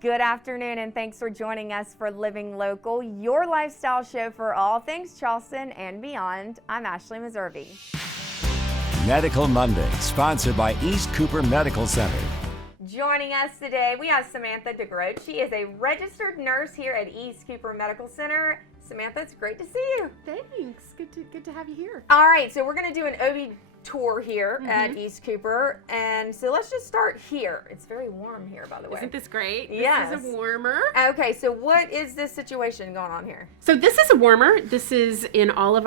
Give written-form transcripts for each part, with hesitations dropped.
Good afternoon, and thanks for joining us for Living Local, your lifestyle show for all things Charleston and beyond. I'm Ashley Meservey. Medical Monday, sponsored by East Cooper Medical Center. Joining us today, we have Samantha Degroot. She is a registered nurse here at East Cooper Medical Center. Samantha, it's great to see you. Thanks. Good to have you here. All right, so we're going to do an OB tour here at East Cooper, and so let's just start here. It's very warm here, by the way. Isn't this great? Yes. This is a warmer. Okay, so what is this situation going on here? So this is a warmer. These are in all of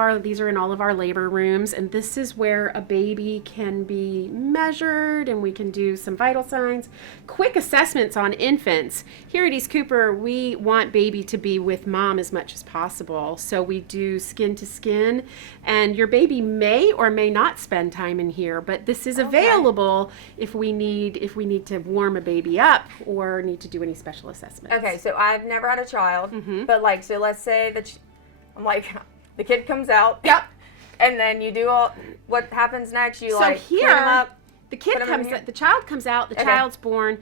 our labor rooms, and this is where a baby can be measured, and we can do some vital signs, quick assessments on infants. Here at East Cooper, we want baby to be with mom as much as possible. So we do skin to skin, and your baby may or may not spend time in here, but this is available if we need to warm a baby up or need to do any special assessments. Okay, so I've never had a child, but so let's say that the kid comes out. Yep. And then you do what happens next? You So clean them up. the child comes out, the child's born.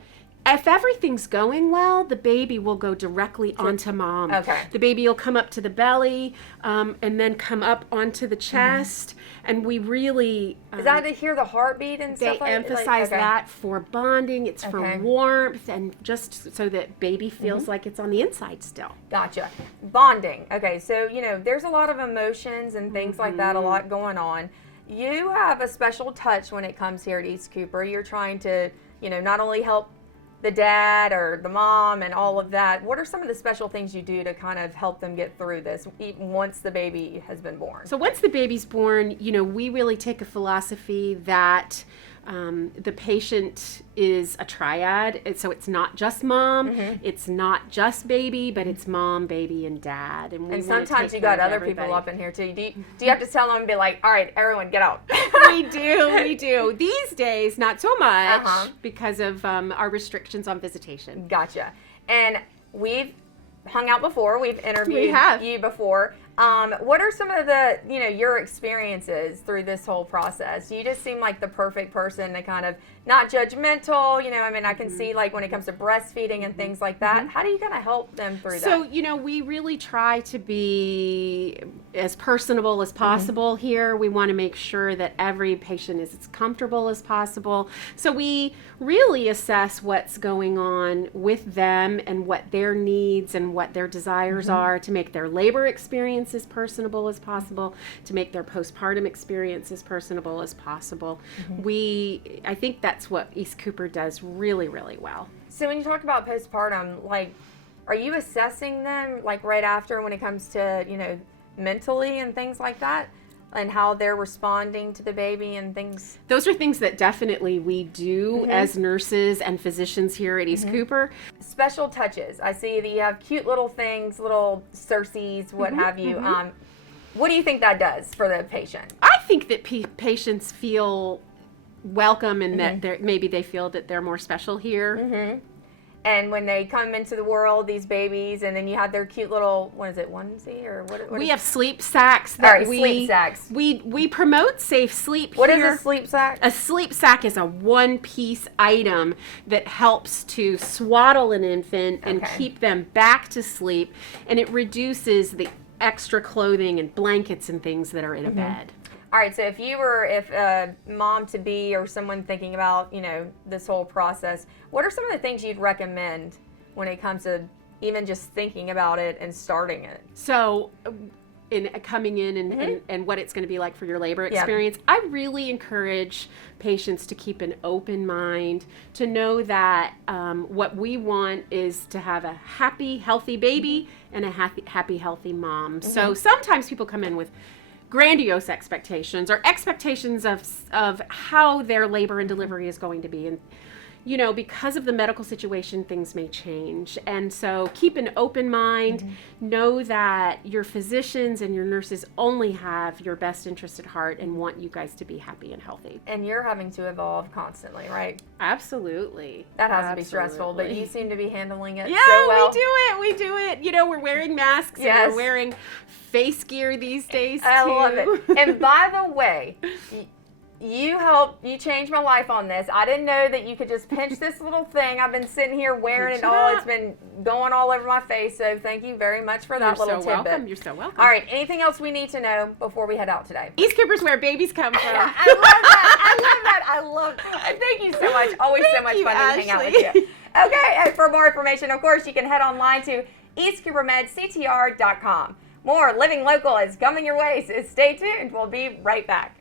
If everything's going well, the baby will go directly onto mom. Okay. The baby will come up to the belly and then come up onto the chest. And we really... Is that to hear the heartbeat and stuff like that? They emphasize that for bonding. It's for warmth and just so that baby feels like it's on the inside still. Gotcha. Bonding. Okay, so, there's a lot of emotions and things like that, a lot going on. You have a special touch when it comes here at East Cooper. You're trying to, not only help the dad or the mom and all of that. What are some of the special things you do to kind of help them get through this even once the baby has been born? So once the baby's born, we really take a philosophy that the patient is a triad. So it's not just mom, it's not just baby, but it's mom, baby, and dad. And sometimes you got other people up in here too. Do you have to tell them and be like, all right, everyone get out? We do. These days, not so much because of our restrictions on visitation. Gotcha. And we've hung out before. We've interviewed you before. What are some of the, your experiences through this whole process? You just seem like the perfect person to kind of not judgmental, I can see like when it comes to breastfeeding and things like that. How do you kind of help them through that? So, we really try to be as personable as possible here. We want to make sure that every patient is as comfortable as possible. So we really assess what's going on with them and what their needs and what their desires are to make their labor experience as personable as possible, to make their postpartum experience as personable as possible. I think that's what East Cooper does really, really well. So when you talk about postpartum, are you assessing them right after when it comes to, mentally and things like that? And how they're responding to the baby and things? Those are things that definitely we do as nurses and physicians here at East Cooper. Special touches. I see that you have cute little things, little Circes, what have you. What do you think that does for the patient? I think that patients feel welcome and that maybe they feel that they're more special here. And when they come into the world, these babies, and then you have their cute little, what is it, onesie or what? We have sleep sacks. Sleep sacks. We promote safe sleep. What is a sleep sack? A sleep sack is a one-piece item that helps to swaddle an infant and keep them back to sleep, and it reduces the extra clothing and blankets and things that are in a bed. All right, so if mom-to-be or someone thinking about, this whole process, what are some of the things you'd recommend when it comes to even just thinking about it and starting it? So in coming in and what it's going to be like for your labor experience, I really encourage patients to keep an open mind, to know that what we want is to have a happy, healthy baby and a happy, healthy mom. So sometimes people come in with grandiose expectations or expectations of how their labor and delivery is going to be. And, because of the medical situation, things may change. And so keep an open mind. Know that your physicians and your nurses only have your best interest at heart and want you guys to be happy and healthy. And you're having to evolve constantly, right? Absolutely. That has to be stressful, but you seem to be handling it so Yeah, well. we do it. We're wearing masks and we're wearing face gear these days, too. I love it. And by the way, You changed my life on this. I didn't know that you could just pinch this little thing. I've been sitting here wearing it all. It's been going all over my face. So thank you very much for that little tidbit. Welcome. You're so welcome. All right. Anything else we need to know before we head out today? East Cooper's where babies come from. I love that. Thank you so much. Always so much fun to hang out with you. Okay. And for more information, of course, you can head online to eastcoopermedctr.com. More Living Local is coming your way, so stay tuned. We'll be right back.